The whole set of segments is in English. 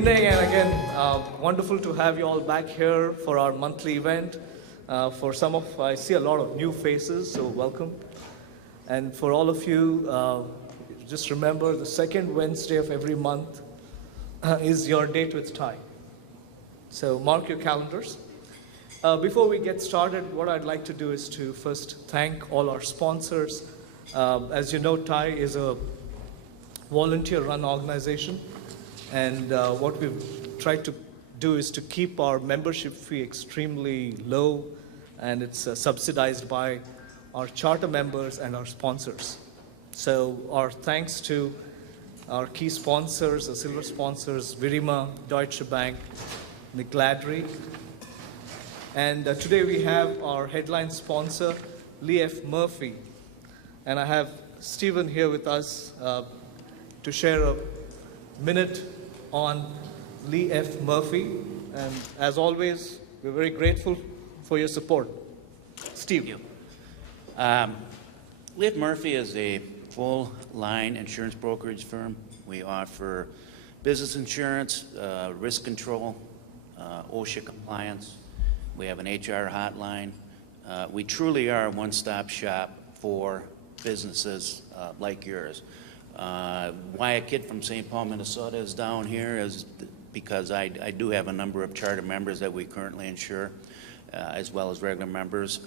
evening, and again, wonderful to have you all back here for our monthly event. For some of, I see a lot of new faces, so welcome. And for all of you, just remember the second Wednesday of every month is your date with Thai. So mark your calendars. Before we get started, what I'd like to do is to first thank all our sponsors. As you know, Thai is a volunteer-run organization. And what we've tried to do is to keep our membership fee extremely low, and it's subsidized by our charter members and our sponsors. So our thanks to our key sponsors, the silver sponsors, Virima, Deutsche Bank, Nick Ladry. And today we have our headline sponsor, Lee F. Murphy. And I have Stephen here with us to share a minute on Lee F. Murphy. And as always, we're very grateful for your support. Steve. Thank you. Lee F. Murphy is a full-line insurance brokerage firm. We offer business insurance, risk control, OSHA compliance. We have an HR hotline. We truly are a one-stop shop for businesses like yours. Why a kid from St. Paul, Minnesota is down here is because I do have a number of charter members that we currently insure, as well as regular members.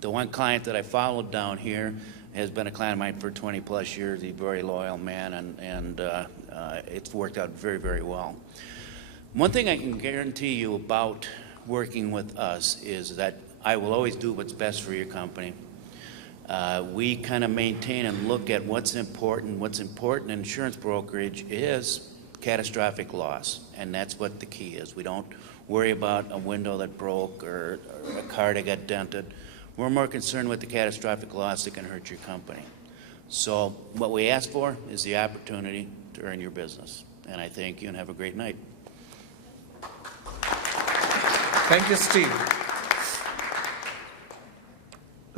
The one client that I followed down here has been a client of mine for 20 plus years. He's a very loyal man, and it's worked out very, very well. One thing I can guarantee you about working with us is that I will always do what's best for your company. We kind of maintain and look at what's important. What's important in insurance brokerage is catastrophic loss, and that's what the key is. We don't worry about a window that broke or a car that got dented. We're more concerned with the catastrophic loss that can hurt your company. So what we ask for is the opportunity to earn your business. And I thank you and have a great night. Thank you, Steve.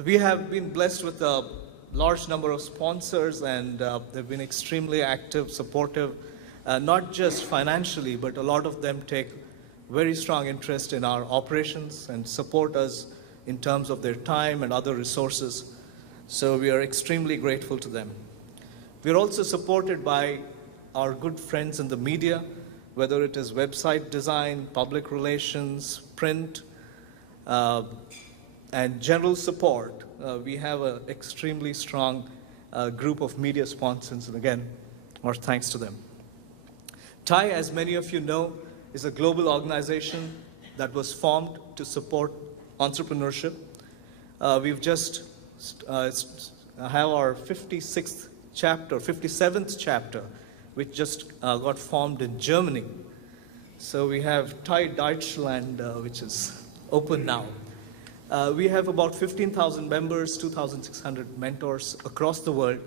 We have been blessed with a large number of sponsors, and they've been extremely active, supportive, not just financially, but a lot of them take very strong interest in our operations and support us in terms of their time and other resources. So we are extremely grateful to them. We are also supported by our good friends in the media, whether it is website design, public relations, print, and general support. We have an extremely strong group of media sponsors, and again, our thanks to them. TIE, as many of you know, is a global organization that was formed to support entrepreneurship. We've just have our 57th chapter, which just got formed in Germany. So we have TIE Deutschland, which is open now. We have about 15,000 members, 2,600 mentors across the world,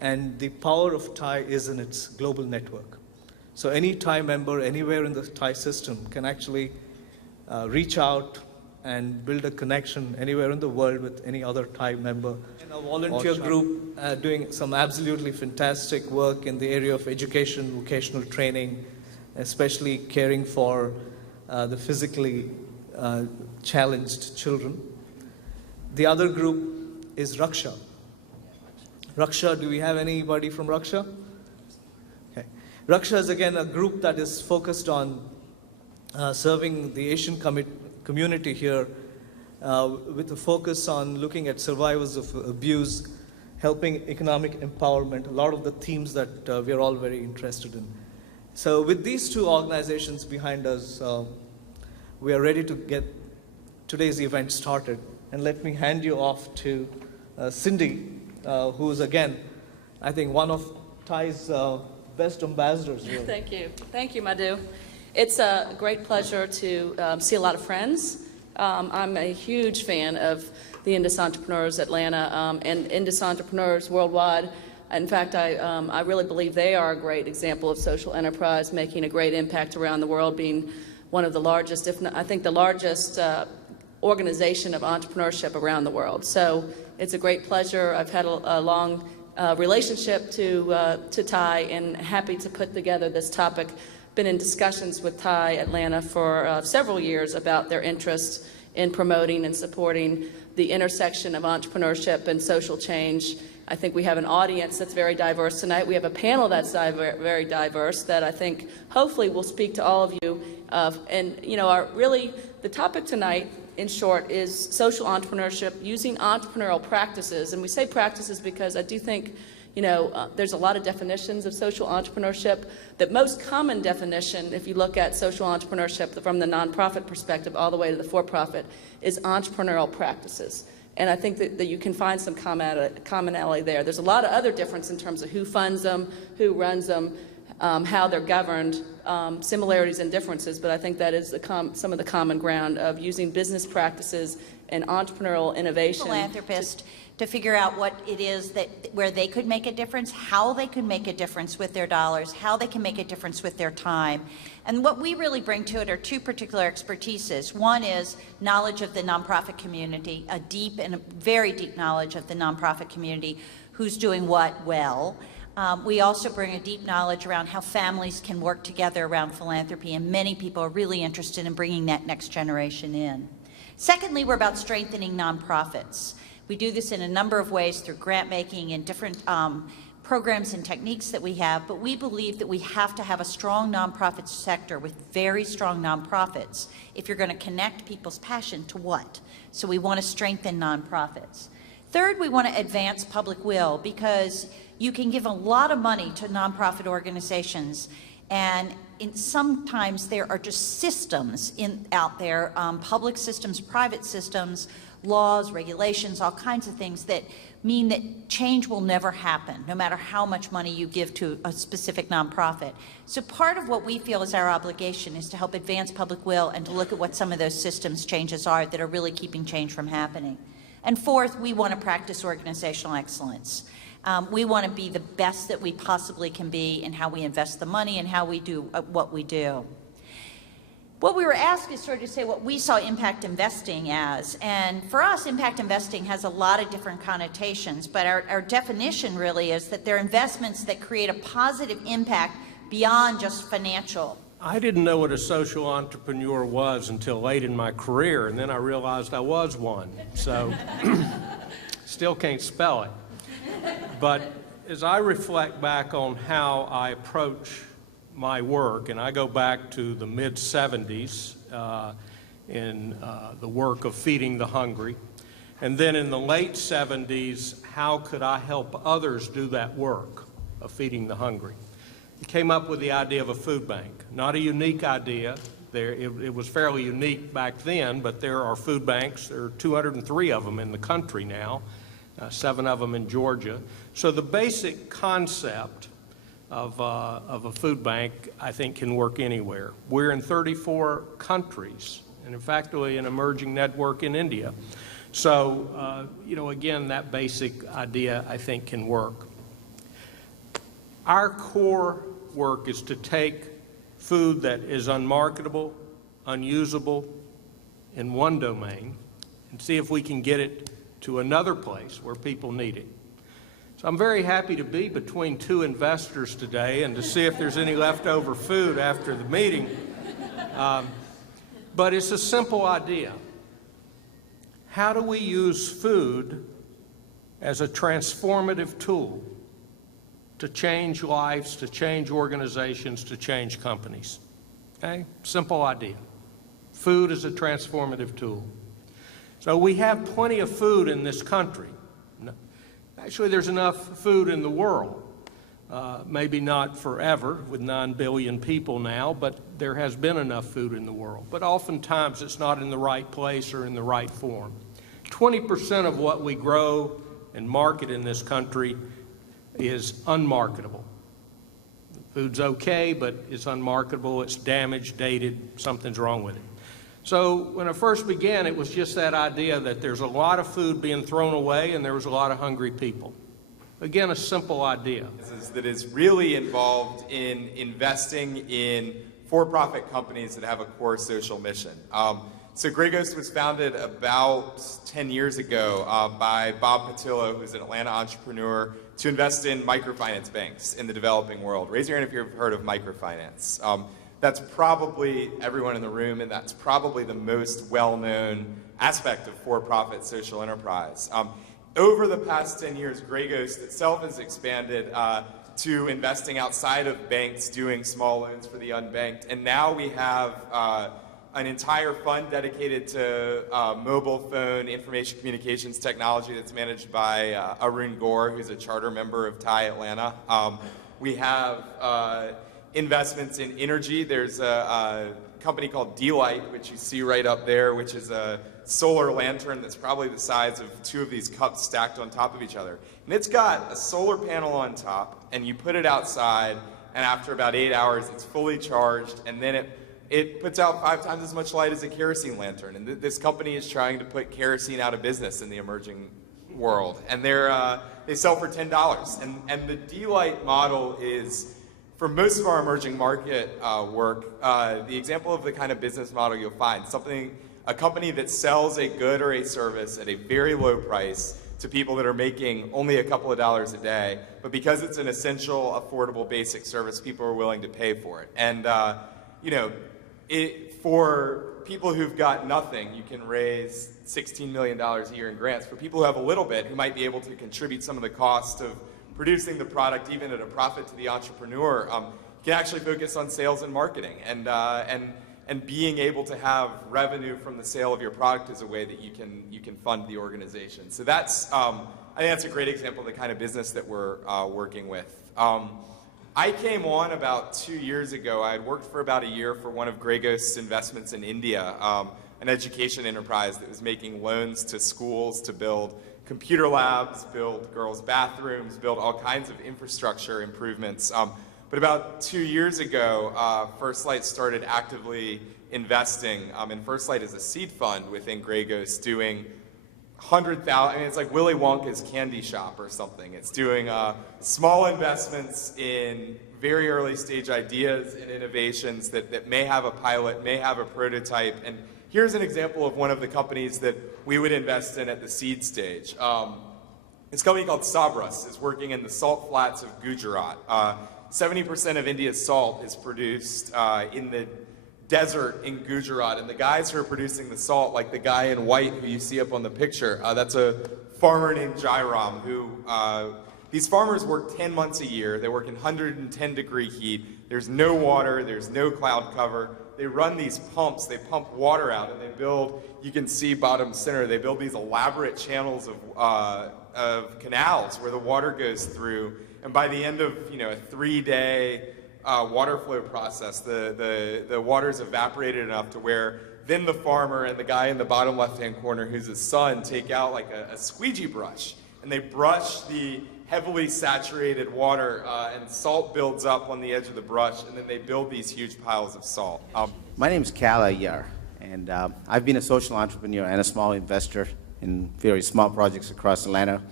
and the power of TIE is in its global network. So any TIE member anywhere in the TIE system can actually reach out and build a connection anywhere in the world with any other TIE member. And a volunteer group doing some absolutely fantastic work in the area of education, vocational training, especially caring for the physically challenged children. The other group is Raksha. Raksha, do we have anybody from Raksha? Okay. Raksha is again a group that is focused on serving the Asian community here with a focus on looking at survivors of abuse, helping economic empowerment, a lot of the themes that we are all very interested in. So with these two organizations behind us, we are ready to get today's event started. And let me hand you off to Cindy, who is again, I think, one of TIE's best ambassadors. Really. Thank you. Thank you, Madhu. It's a great pleasure to see a lot of friends. I'm a huge fan of the Indus Entrepreneurs Atlanta and Indus Entrepreneurs worldwide. In fact, I really believe they are a great example of social enterprise, making a great impact around the world, being one of the largest, if not, I think the largest organization of entrepreneurship around the world. So it's a great pleasure. I've had a long relationship to Ty, and happy to put together this topic. Been in discussions with Ty Atlanta for several years about their interest in promoting and supporting the intersection of entrepreneurship and social change. I think we have an audience that's very diverse tonight. We have a panel that's very diverse that I think hopefully will speak to all of you. And you know, really the topic tonight, in short, is social entrepreneurship using entrepreneurial practices. And we say practices because I do think, you know, there's a lot of definitions of social entrepreneurship. The most common definition, if you look at social entrepreneurship from the nonprofit perspective all the way to the for-profit, is entrepreneurial practices. And I think that you can find some commonality there. There's a lot of other difference in terms of who funds them, who runs them, how they're governed, similarities and differences, but I think that is some of the common ground of using business practices and entrepreneurial innovation. Philanthropist to figure out what it is that where they could make a difference, how they could make a difference with their dollars, how they can make a difference with their time. And what we really bring to it are two particular expertises. One is knowledge of the nonprofit community, a deep and a very deep knowledge of the nonprofit community, who's doing what well. We also bring a deep knowledge around how families can work together around philanthropy, and many people are really interested in bringing that next generation in. Secondly, we're about strengthening nonprofits. We do this in a number of ways through grant making and different programs and techniques that we have, but we believe that we have to have a strong nonprofit sector with very strong nonprofits if you're going to connect people's passion to what. So we want to strengthen nonprofits. Third, we want to advance public will, because you can give a lot of money to nonprofit organizations, and sometimes there are just systems out there, public systems, private systems, laws, regulations, all kinds of things that mean that change will never happen, no matter how much money you give to a specific nonprofit. So part of what we feel is our obligation is to help advance public will and to look at what some of those systems changes are that are really keeping change from happening. And fourth, we want to practice organizational excellence. We want to be the best that we possibly can be in how we invest the money and how we do what we do. What we were asked is sort of to say what we saw impact investing as. And for us, impact investing has a lot of different connotations, but our definition really is that they're investments that create a positive impact beyond just financial. I didn't know what a social entrepreneur was until late in my career, and then I realized I was one. So, still can't spell it. But as I reflect back on how I approach my work, and I go back to the mid-'70s in the work of feeding the hungry, and then in the late '70s, how could I help others do that work of feeding the hungry? I came up with the idea of a food bank. Not a unique idea. It was fairly unique back then, but there are food banks. There are 203 of them in the country now, 7 of them in Georgia. So the basic concept of a food bank, I think, can work anywhere. We're in 34 countries, and in fact, an emerging network in India. So, you know, again, that basic idea, I think, can work. Our core work is to take food that is unmarketable, unusable in one domain, and see if we can get it to another place where people need it. So I'm very happy to be between two investors today and to see if there's any leftover food after the meeting. But it's a simple idea. How do we use food as a transformative tool to change lives, to change organizations, to change companies? Okay? Simple idea. Food is a transformative tool. So we have plenty of food in this country. Actually, there's enough food in the world. Maybe not forever with 9 billion people now, but there has been enough food in the world. But oftentimes it's not in the right place or in the right form. 20% of what we grow and market in this country is unmarketable. Food's okay, but it's unmarketable, it's damaged, dated, something's wrong with it. So when I first began, it was just that idea that there's a lot of food being thrown away and there was a lot of hungry people. Again, a simple idea. That is really involved in investing in for-profit companies that have a core social mission. So Grey Ghost was founded about 10 years ago by Bob Patillo, who's an Atlanta entrepreneur, to invest in microfinance banks in the developing world. Raise your hand if you've heard of microfinance. That's probably everyone in the room, and that's probably the most well-known aspect of for-profit social enterprise. Over the past 10 years, Grey Ghost itself has expanded to investing outside of banks, doing small loans for the unbanked, and now we have an entire fund dedicated to mobile phone information communications technology that's managed by Arun Gore, who's a charter member of TIE Atlanta. We have investments in energy. There's a company called D-Light, which you see right up there, which is a solar lantern that's probably the size of 2 of these cups stacked on top of each other. And it's got a solar panel on top, and you put it outside, and after about 8 hours, it's fully charged, and then it puts out 5 times as much light as a kerosene lantern. And this company is trying to put kerosene out of business in the emerging world. And they sell for $10. And the D-Light model is, for most of our emerging market work, the example of the kind of business model you'll find, a company that sells a good or a service at a very low price to people that are making only a couple of dollars a day, but because it's an essential, affordable, basic service, people are willing to pay for it. And for people who've got nothing, you can raise $16 million a year in grants. For people who have a little bit, who might be able to contribute some of the cost of producing the product, even at a profit to the entrepreneur, you can actually focus on sales and marketing. And being able to have revenue from the sale of your product is a way that you can fund the organization. So that's, I think that's a great example of the kind of business that we're working with. I came on about 2 years ago. I had worked for about a year for one of Grey Ghost's investments in India, an education enterprise that was making loans to schools to build computer labs, build girls' bathrooms, build all kinds of infrastructure improvements. But about 2 years ago, First Light started actively investing, and First Light is a seed fund within Grey Ghost doing 100,000, I mean, it's like Willy Wonka's candy shop or something. It's doing small investments in very early stage ideas and innovations that may have a pilot, may have a prototype. And here's an example of one of the companies that we would invest in at the seed stage. This company called Sabras is working in the salt flats of Gujarat. 70% of India's salt is produced in the desert in Gujarat, and the guys who are producing the salt, like the guy in white who you see up on the picture, that's a farmer named Jairam who, these farmers work 10 months a year. They work in 110-degree heat. There's no water, there's no cloud cover. They run these pumps, they pump water out, and they build, you can see bottom center, they build these elaborate channels of canals where the water goes through, and by the end of a 3-day water flow process, the water's evaporated enough to where then the farmer and the guy in the bottom left-hand corner, who's his son, take out like a squeegee brush, and they brush the heavily saturated water, and salt builds up on the edge of the brush, and then they build these huge piles of salt. My name is Cal Ayyar, and I've been a social entrepreneur and a small investor in various small projects across Atlanta.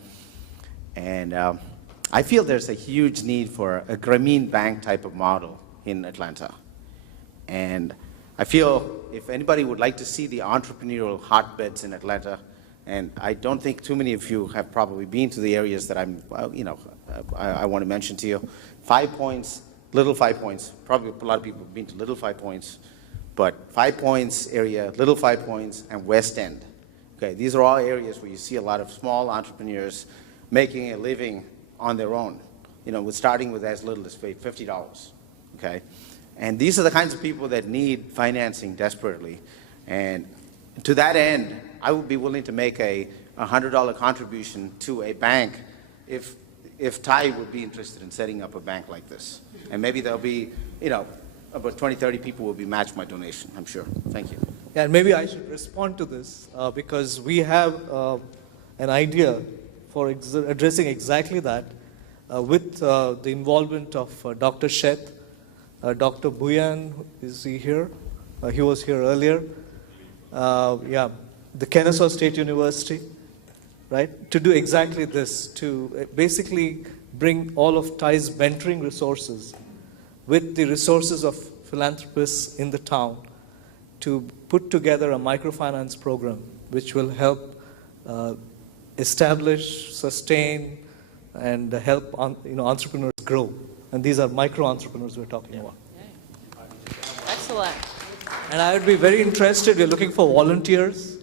And I feel there's a huge need for a Grameen Bank type of model in Atlanta. And I feel if anybody would like to see the entrepreneurial hotbeds in Atlanta, and I don't think too many of you have probably been to the areas that I want to mention to you. 5 Points, Little 5 Points, probably a lot of people have been to Little 5 Points, but 5 Points area, Little 5 Points, and West End. Okay, these are all areas where you see a lot of small entrepreneurs making a living on their own, with starting with as little as $50, okay? And these are the kinds of people that need financing desperately. And to that end, I would be willing to make a $100 contribution to a bank if TIE would be interested in setting up a bank like this. And maybe there'll be, about 20, 30 people will be matched my donation, I'm sure. Thank you. Yeah, and maybe I should respond to this because we have an idea for addressing exactly that with the involvement of Dr. Sheth, Dr. Buyan, is he here? He was here earlier. The Kennesaw State University, right? To do exactly this, to basically bring all of TIE's mentoring resources with the resources of philanthropists in the town to put together a microfinance program which will help establish, sustain, and help entrepreneurs grow. And these are micro entrepreneurs we're talking about. Excellent. And I would be very interested. We're looking for volunteers,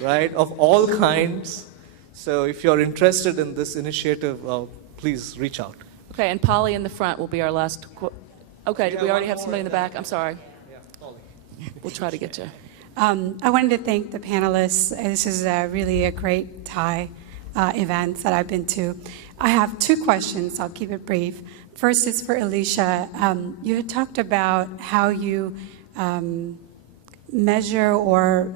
right, of all kinds. So if you're interested in this initiative, please reach out. Okay, and Polly in the front will be our last. Okay, do we already have somebody in the back? I'm sorry. Yeah, Polly. We'll try to get you. I wanted to thank the panelists. This is really a great Thai event that I've been to. I have two questions. I'll keep it brief. First is for Alicia. You had talked about how you measure or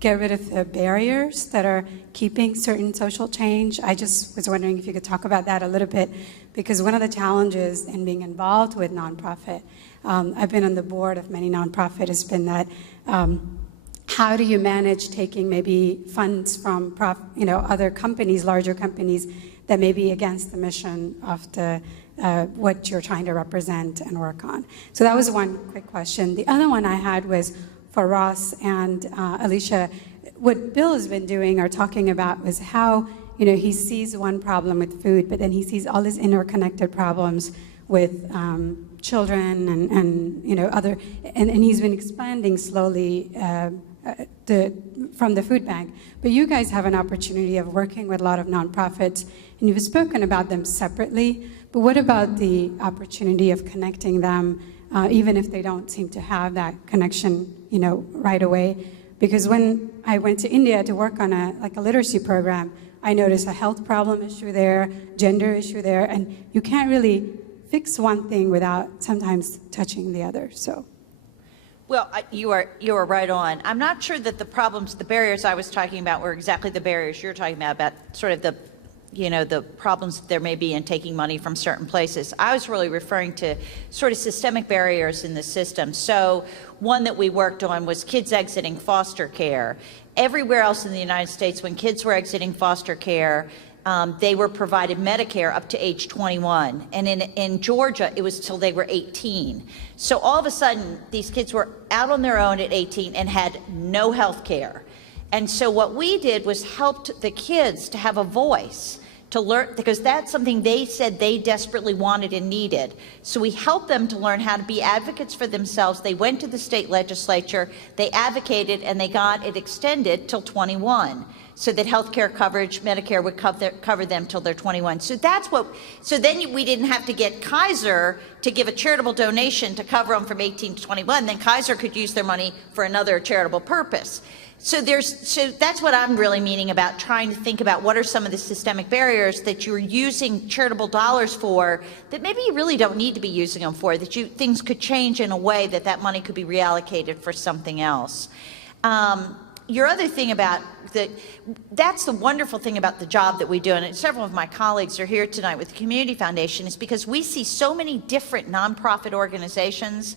get rid of the barriers that are keeping certain social change. I just was wondering if you could talk about that a little bit, because one of the challenges in being involved with nonprofit, I've been on the board of many nonprofit, has been that how do you manage taking maybe funds from other companies, larger companies that may be against the mission of the what you're trying to represent and work on. So that was one quick question. The other one I had was for Ross and Alicia. What Bill has been doing or talking about was how he sees one problem with food, but then he sees all these interconnected problems with children and other, and he's been expanding slowly from the food bank. But you guys have an opportunity of working with a lot of nonprofits, and you've spoken about them separately. But what about the opportunity of connecting them, even if they don't seem to have that connection, right away? Because when I went to India to work on a literacy program, I noticed a health problem issue there, gender issue there, and you can't really fix one thing without sometimes touching the other. So. Well, you are right on. I'm not sure that the problems, the barriers I was talking about were exactly the barriers you're talking about sort of the problems that there may be in taking money from certain places. I was really referring to sort of systemic barriers in the system. So one that we worked on was kids exiting foster care. Everywhere else in the United States, when kids were exiting foster care, they were provided Medicare up to age 21. And in Georgia, it was till they were 18. So all of a sudden, these kids were out on their own at 18 and had no health care. And so what we did was helped the kids to have a voice, to learn, because that's something they said they desperately wanted and needed. So we helped them to learn how to be advocates for themselves. They went to the state legislature, they advocated, and they got it extended till 21, so that health care coverage, Medicare, would cover them till they're 21. So that's what, so then we didn't have to get Kaiser to give a charitable donation to cover them from 18 to 21. Then Kaiser could use their money for another charitable purpose. So that's what I'm really meaning about trying to think about what are some of the systemic barriers that you're using charitable dollars for that maybe you really don't need to be using them for, that things could change in a way that money could be reallocated for something else. Your other thing about that's the wonderful thing about the job that we do, and several of my colleagues are here tonight with the Community Foundation, is because we see so many different nonprofit organizations.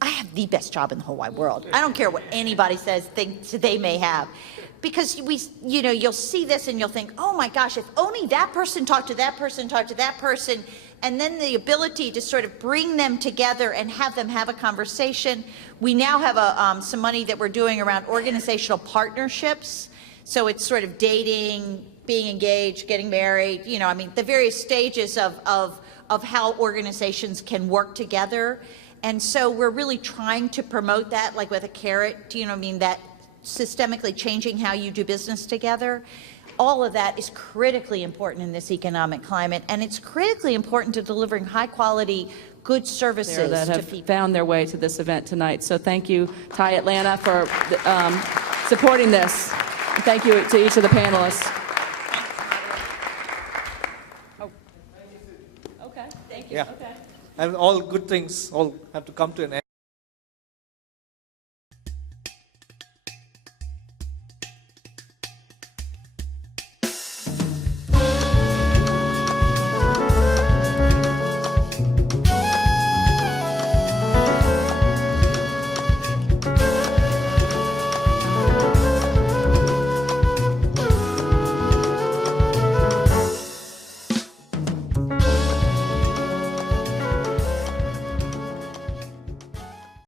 I have the best job in the whole wide world. I don't care what anybody says thinks they may have. Because you'll see this and you'll think, oh my gosh, if only that person talked to that person, talked to that person, and then the ability to sort of bring them together and have them have a conversation. We now have some money that we're doing around organizational partnerships. So it's sort of dating, being engaged, getting married, the various stages of how organizations can work together. And so we're really trying to promote that, like with a carrot, that systemically changing how you do business together. All of that is critically important in this economic climate, and it's critically important to delivering high quality, good services that have to people. Found their way to this event tonight. So thank you, Thai Atlanta, for supporting this. And thank you to each of the panelists. Oh. Okay, thank you. Yeah. Okay. And all good things all have to come to an end.